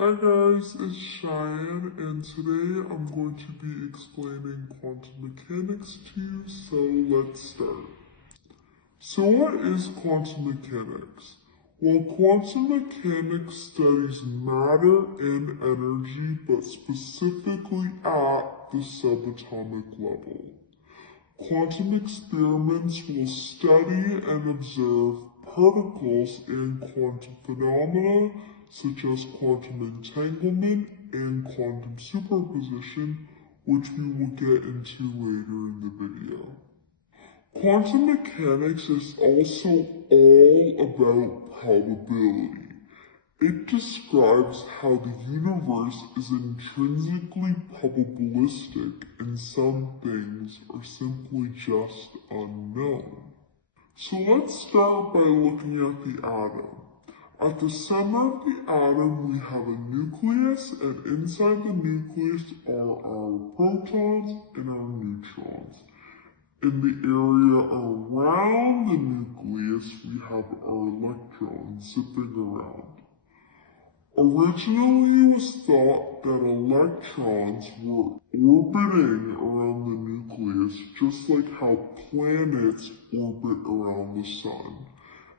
Hi guys, it's Cheyenne, and today I'm going to be explaining quantum mechanics to you, so let's start. So what is quantum mechanics? Well, quantum mechanics studies matter and energy, but specifically at the subatomic level. Quantum experiments will study and observe particles and quantum phenomena such as quantum entanglement and quantum superposition, which we will get into later in the video. Quantum mechanics is also all about probability. It describes how the universe is intrinsically probabilistic and some things are simply just unknown. So let's start by looking at the atom. At the center of the atom, we have a nucleus, and inside the nucleus are our protons and our neutrons. In the area around the nucleus, we have our electrons zipping around. Originally, it was thought that electrons were orbiting around the nucleus, just like how planets orbit around the sun.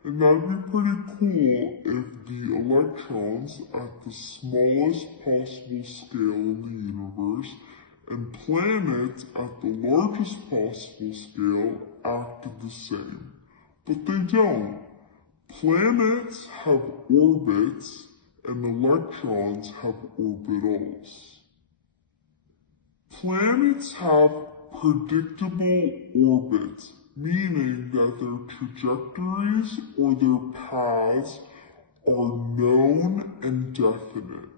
And that'd be pretty cool if the electrons at the smallest possible scale in the universe and planets at the largest possible scale acted the same. But they don't. Planets have orbits and electrons have orbitals. Planets have predictable orbits, meaning that their trajectories or their paths are known and definite.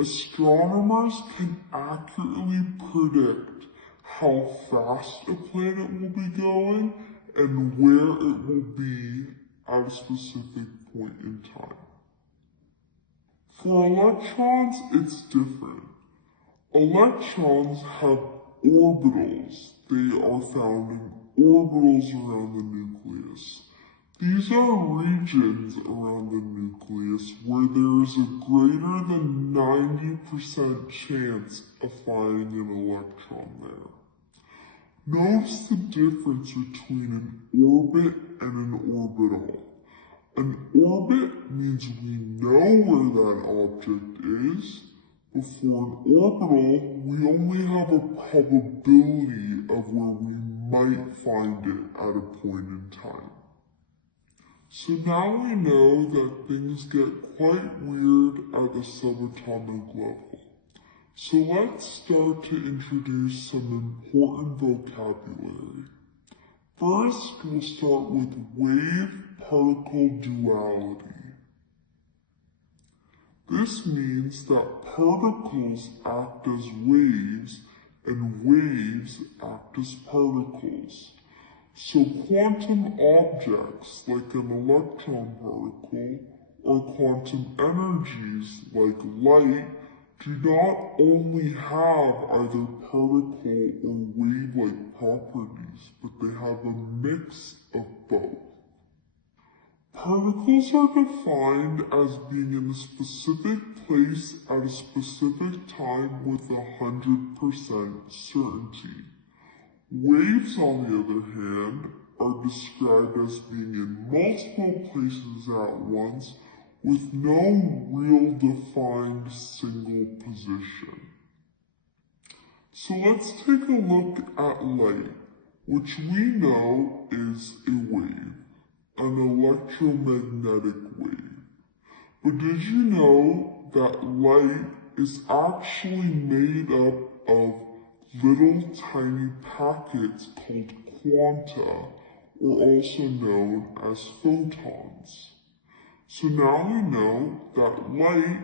Astronomers can accurately predict how fast a planet will be going and where it will be at a specific point in time. For electrons, it's different. Electrons have orbitals. They are found in orbitals around the nucleus. These are regions around the nucleus where there is a greater than 90% chance of finding an electron there. Notice the difference between an orbit and an orbital. An orbit means we know where that object is, but for an orbital, we only have a probability of where we might find it at a point in time. So now we know that things get quite weird at the subatomic level. So let's start to introduce some important vocabulary. First, we'll start with wave-particle duality. This means that particles act as waves and waves act as particles. So quantum objects like an electron particle or quantum energies like light do not only have either particle or wave-like properties, but they have a mix of both. Particles are defined as being in a specific place at a specific time with 100% certainty. Waves, on the other hand, are described as being in multiple places at once with no real defined single position. So let's take a look at light, which we know is a wave, an electromagnetic wave. But did you know that light is actually made up of little tiny packets called quanta, or also known as photons? So now we know that light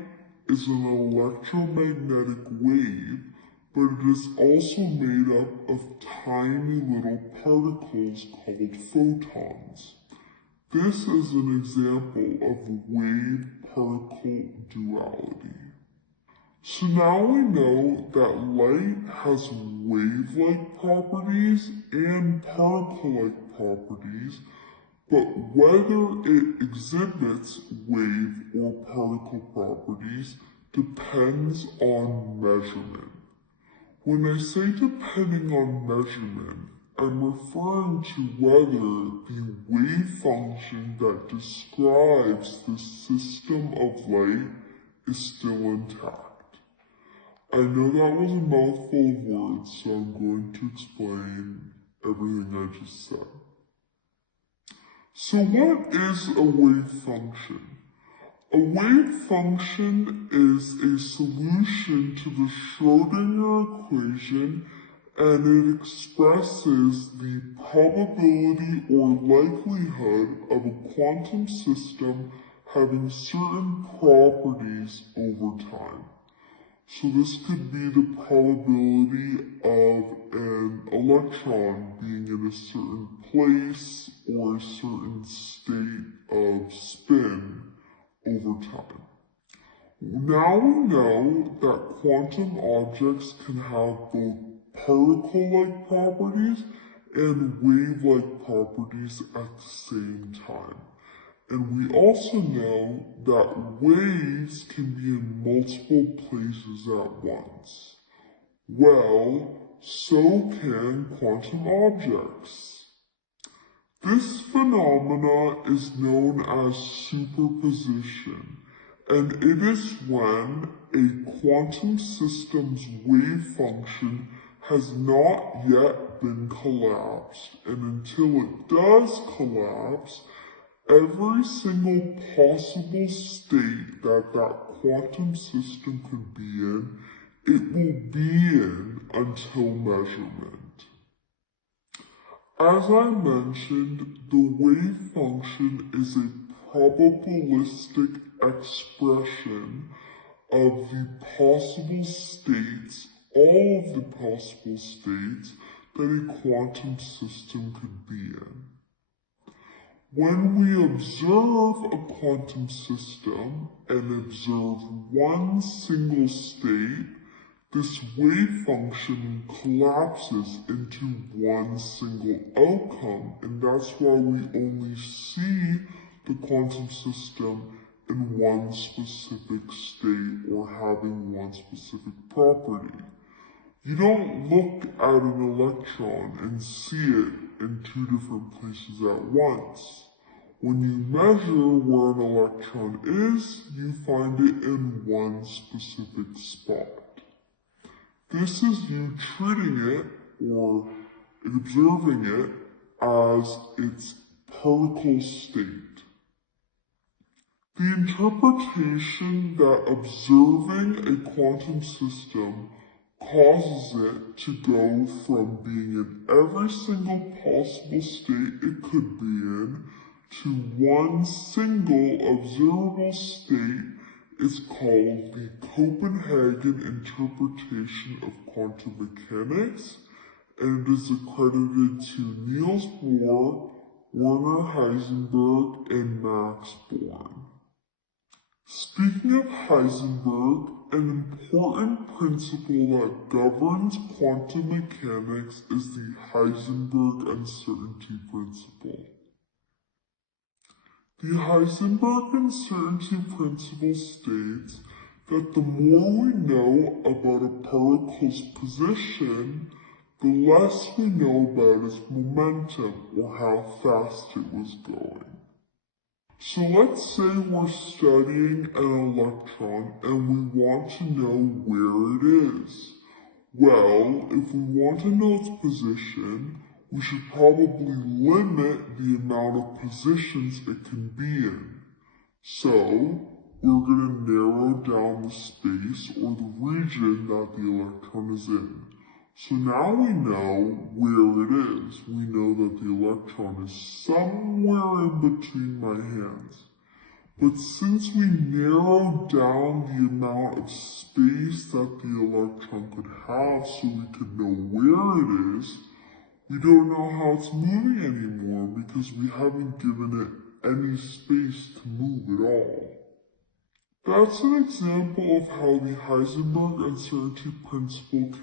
is an electromagnetic wave, but it is also made up of tiny little particles called photons. This is an example of wave-particle duality. So now we know that light has wave-like properties and particle-like properties, but whether it exhibits wave or particle properties depends on measurement. When I say depending on measurement, I'm referring to whether the wave function that describes the system of light is still intact. I know that was a mouthful of words, so I'm going to explain everything I just said. So what is a wave function? A wave function is a solution to the Schrödinger equation, and it expresses the probability or likelihood of a quantum system having certain properties over time. So this could be the probability of an electron being in a certain place or a certain state of spin over time. Now we know that quantum objects can have both particle-like properties and wave-like properties at the same time. And we also know that waves can be in multiple places at once. Well, so can quantum objects. This phenomena is known as superposition, and it is when a quantum system's wave function has not yet been collapsed, and until it does collapse, every single possible state that quantum system could be in, it will be in until measurement. As I mentioned, the wave function is a probabilistic expression of the possible states, all of the possible states that a quantum system could be in. When we observe a quantum system and observe one single state, this wave function collapses into one single outcome, and that's why we only see the quantum system in one specific state or having one specific property. You don't look at an electron and see it in two different places at once. When you measure where an electron is, you find it in one specific spot. This is you treating it or observing it as its particle state. The interpretation that observing a quantum system causes it to go from being in every single possible state it could be in to one single observable state is called the Copenhagen interpretation of quantum mechanics, and it is accredited to Niels Bohr, Werner Heisenberg, and Max Born. Speaking of Heisenberg, an important principle that governs quantum mechanics is the Heisenberg uncertainty principle. The Heisenberg uncertainty principle states that the more we know about a particle's position, the less we know about its momentum or how fast it was going. So let's say we're studying an electron and we want to know where it is. Well, if we want to know its position, we should probably limit the amount of positions it can be in. So, we're going to narrow down the space or the region that the electron is in. So now we know where it is. We know that the electron is somewhere in between my hands. But since we narrowed down the amount of space that the electron could have so we could know where it is, we don't know how it's moving anymore because we haven't given it any space to move at all. That's an example of how the Heisenberg uncertainty principle